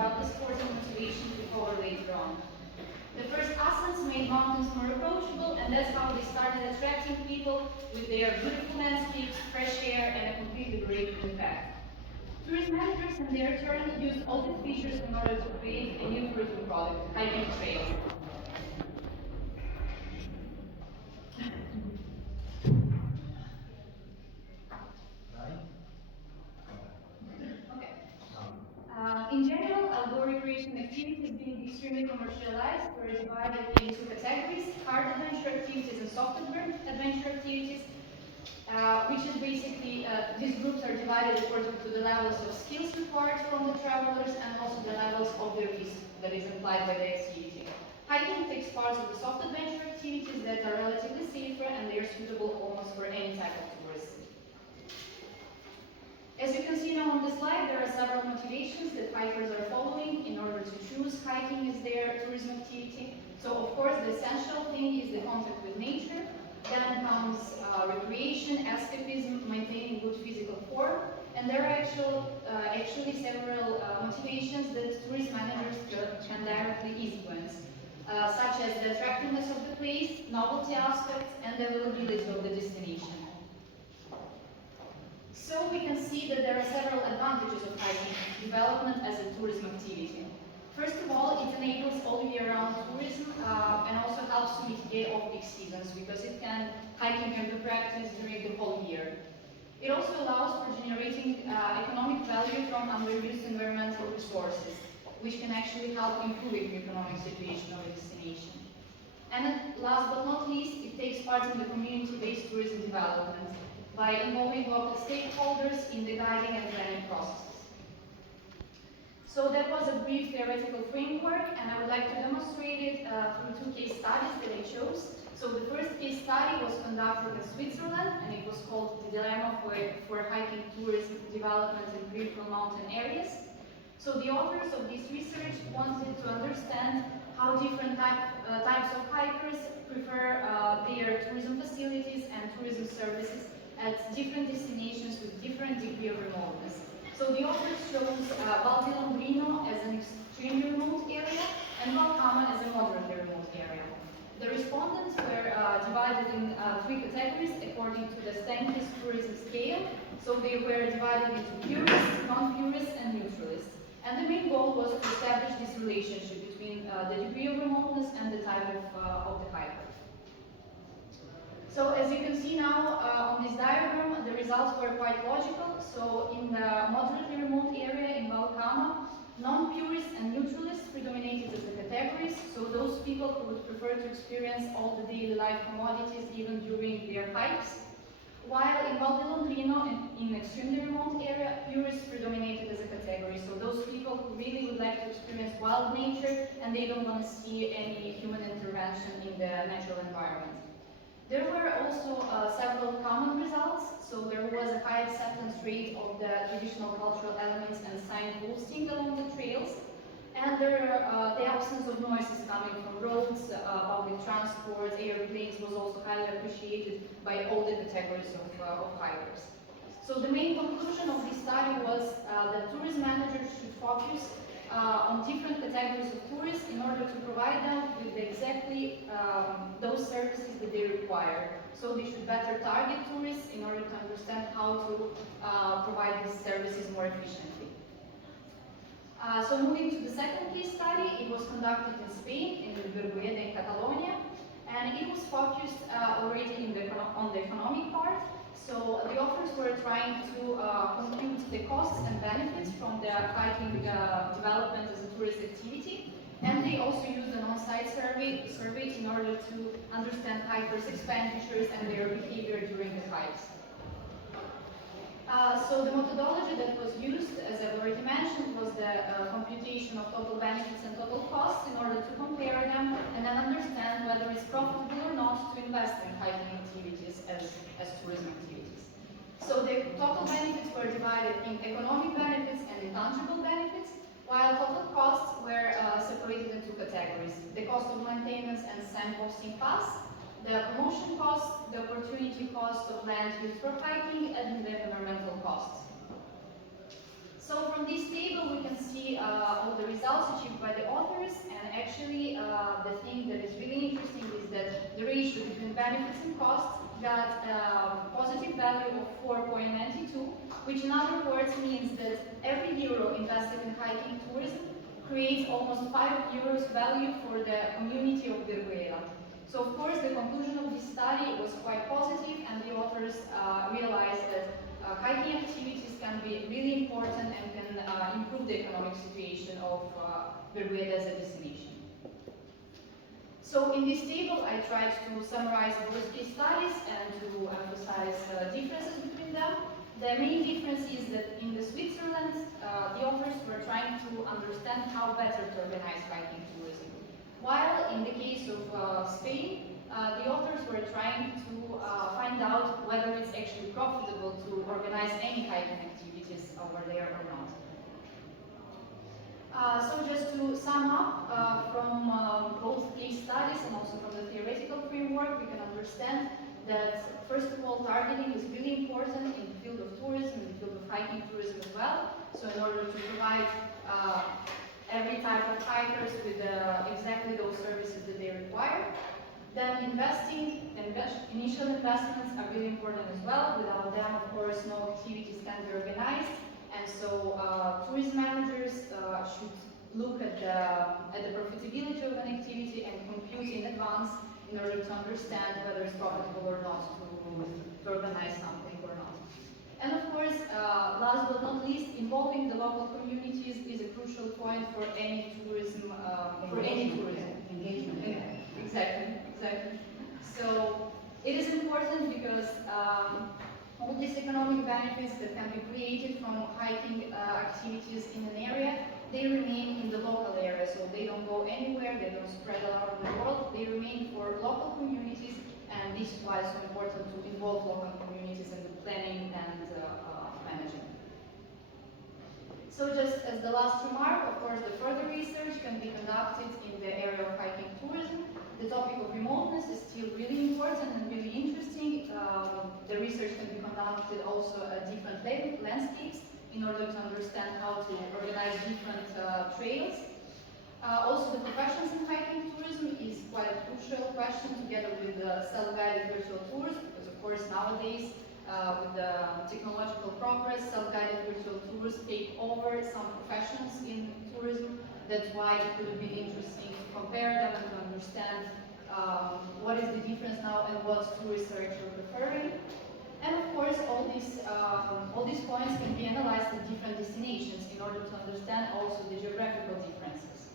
while the sporting motivation to cover later on. The first ascents made mountains more approachable, and that's how they started attracting people with their beautiful landscapes, fresh air, and a completely great impact. Tourist managers, in their turn, used all the features in order to create a new tourism product, hiking trails. Okay. In general, outdoor recreation activities being extremely commercialized were divided into categories: hard adventure activities and soft adventure activities, which is basically, these groups are divided according to the levels of skills required from the travelers and also the levels of the risk that is implied by the activity. Hiking takes part of the soft adventure activities that are relatively safer and they are suitable almost for any type of tourist. As you can see now on the slide, there are several motivations that hikers are following in order to choose hiking as their tourism activity. So of course the essential thing is the contact with nature. Then comes recreation, escapism, maintaining good physical form. And there are actually several motivations that tourist managers can directly influence, such as the attractiveness of the place, novelty aspects, and the availability of the destination. So we can see that there are several advantages of hiking development as a tourism activity. First of all, it enables all year-round tourism and also helps to mitigate off-peak seasons because hiking can be practiced during the whole year. It also allows for generating economic value from underused environmental resources, which can actually help improving the economic situation of a destination. And last but not least, it takes part in the community-based tourism development by involving local stakeholders in the guiding and planning processes. So that was a brief theoretical framework, and I would like to demonstrate it through two case studies that I chose. So the first case study was conducted in Switzerland, and it was called The Dilemma for Hiking Tourism Development in Peripheral Mountain Areas. So the authors of this research wanted to understand how different types of hikers prefer their tourism facilities and tourism services at different destinations with different degree of remoteness. So the authors chose Val di Londrino as an extremely remote area and Valcama as a moderately remote area. The respondents were divided in three categories according to the Stankies tourism scale. So they were divided into purists, non-purists, and neutralists. And the main goal was to establish this relationship between the degree of remoteness and the type of the hiker. So as you can see now on this diagram, the results were quite logical. So in the moderately remote area in Valcama, non-purists and neutralists predominated as the categories. So those people who would prefer to experience all the daily life commodities even during their hikes. While in Val di Londrino, in extremely remote area, purists predominated as a category. So those people who really would like to experience wild nature and they don't want to see any human intervention in the natural environment. There were also several common results. So there was a high acceptance rate of the traditional cultural elements and signposting along the trails. And the absence of noises coming from roads, public transport, airplanes was also highly appreciated by all the categories of hikers. So the main conclusion of this study was that tourism managers should focus on different categories of tourists in order to provide them with exactly those services that they require. So they should better target tourists in order to understand how to provide these services more efficiently. So moving to the second case study, it was conducted in Spain, in Bergueda in Catalonia, and it was focused already on the economic part. So the authors were trying to compute the costs and benefits from the hiking development as a tourist activity, and they also used an on-site survey in order to understand hikers' expenditures and their behavior during the hikes. So the methodology that was used, as I've already mentioned, was the computation of total benefits and total costs in order to compare them and then understand whether it's profitable or not to invest in hiking activities as tourism activities. So the total benefits were divided in economic benefits and intangible benefits, while total costs were separated into categories: the cost of maintenance and signposting pass, the promotion cost, the opportunity cost of land used for hiking, and the environmental costs. So from this table we can see all the results achieved by the authors, and actually the thing that is really interesting is that the ratio between benefits and costs got a positive value of 4.92, which in other words means that every euro invested in hiking tourism creates almost 5 euros value for the community of Virguera. So of course the conclusion of this study was quite positive, and the authors realized that hiking activities can be really important and can improve the economic situation of Virguera as a destination. So in this table I tried to summarize both case studies and to emphasize differences between them. The main difference is that in the Switzerland, the authors were trying to understand how better to organize hiking tourism. While in the case of Spain, the authors were trying to find out whether it's actually profitable to organize any hiking activities over there or not. So just to sum up, from both case studies and also from the theoretical framework, we can understand that first of all, targeting is really important in the field of tourism, in the field of hiking tourism as well. So in order to provide every type of hikers with exactly those services that they require. Then initial investments are really important as well. Without them, of course, no activities can be organized. And so tourism managers should look at the profitability of an activity and compute in advance in order to understand whether it's profitable or not to organize something or not. And of course, last but not least, involving the local communities is a crucial point for any tourism. Engagement. Exactly. So it is important because all these economic benefits that can be created from hiking activities in an area, they remain in the local area, so they don't go anywhere, they don't spread around the world, they remain for local communities, and this is why it's so important to involve local communities in the planning and managing. So just as the last remark, of course, the further research can be conducted in the area of hiking tourism. The topic of remoteness is still really important and really interesting. The research can be conducted also at different landscapes in order to understand how to organize different trails. Also, the professions in hiking tourism is quite a crucial question together with the self-guided virtual tours, because of course nowadays with the technological progress, self-guided virtual tours take over some professions in tourism. That's why it would be interesting to compare them and to understand what is the difference now and what tourists are actually preferring. And of course, all these points can be analyzed at different destinations in order to understand also the geographical differences.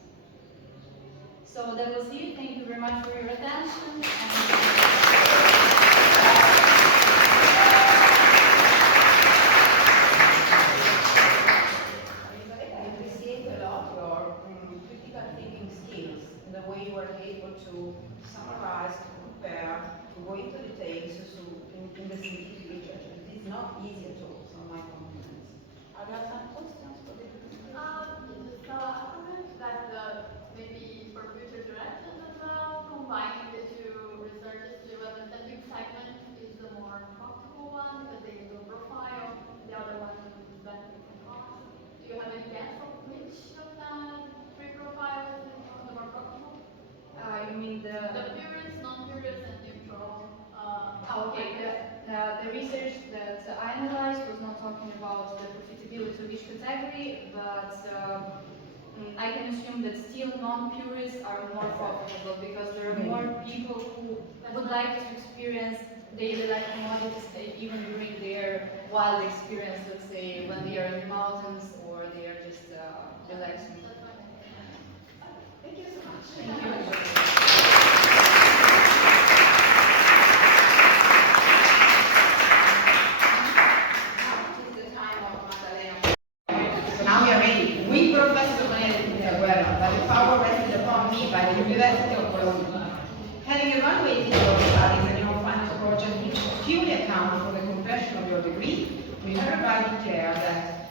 So that was it. Thank you very much for your attention. I appreciate a lot your critical thinking skills and the way you were able to summarize, to compare, to go into details in the scientific research. It is not easy at all, so my compliments. Are there some questions for the Just a comment that maybe for future directions as well, combining the two researches to understand which segment is the more profitable one because they have a profile, the other one is benefits and costs. Do you have any guess of which of the three profiles is the more profitable? You mean The purist, non-purist, and neutral. Okay, the research that I analyzed was not talking about the profitability of each category, but I can assume that still non-purists are more profitable because there are more people who would like to experience daily life commodities even during their wild experience, let's say when they are in the mountains or they are just relaxing. Thank you so much. Thank you. Now we are ready. We, Professor Guerra, by the power vested upon me by the University of Bologna, having evaluated your studies and your final project which fully account for the compression of your degree, we hereby declare that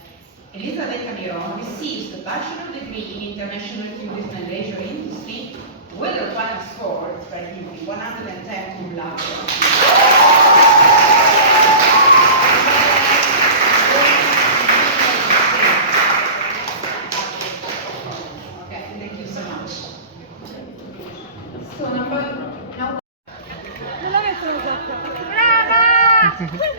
Elisabetta Miron receives the bachelor degree in International Tourism and Leisure Industry with a final score, it's very easy, 110 cum laude. So number, now Non la mettono sotto. Brava!